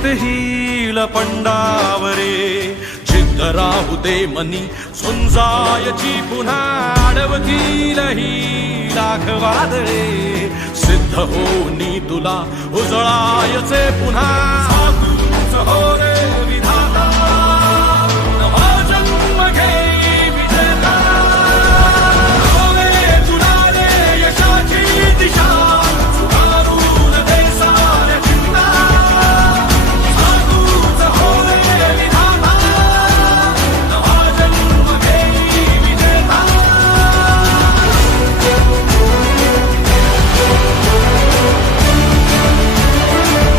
जित हिल पंडावरे जिद्द राहू दे मनी झुंजायची पुन्हा अडवतील ही लाख वादळे सिद्ध होनी तुला उजळायचे पुन्हा